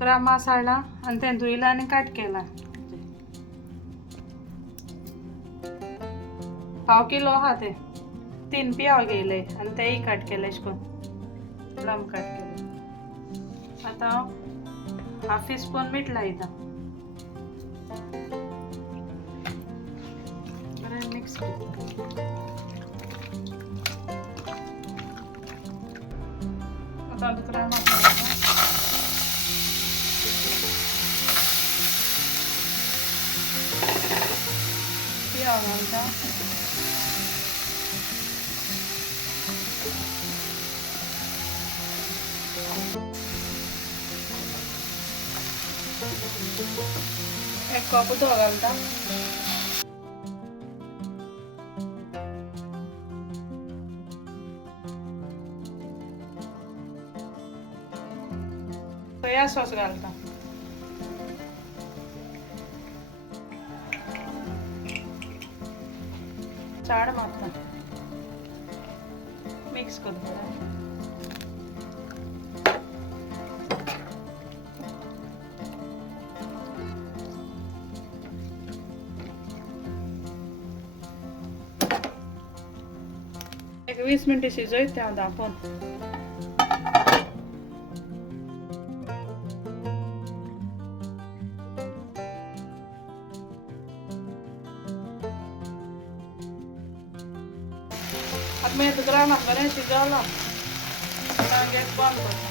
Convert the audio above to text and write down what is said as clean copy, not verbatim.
तुकरा मसाला आणि ते धुईला आणि कट केला. 1/2 किलो हा ते 3 पियाव गेले आणि तेही कट केले लंब कट केले. आता 1/2 टीस्पून मीठ लायता. मिक्स आता तुकरा मसाला पियाव घालता. एक कप दूध घालता. सोया सॉस घालता. चाड मारता. मिक्स करता. एक 20 मिनिटं शिजवून त्या दाखवून. आता मी तुकरा मसाला शिजवला. गॅस बंद करतो.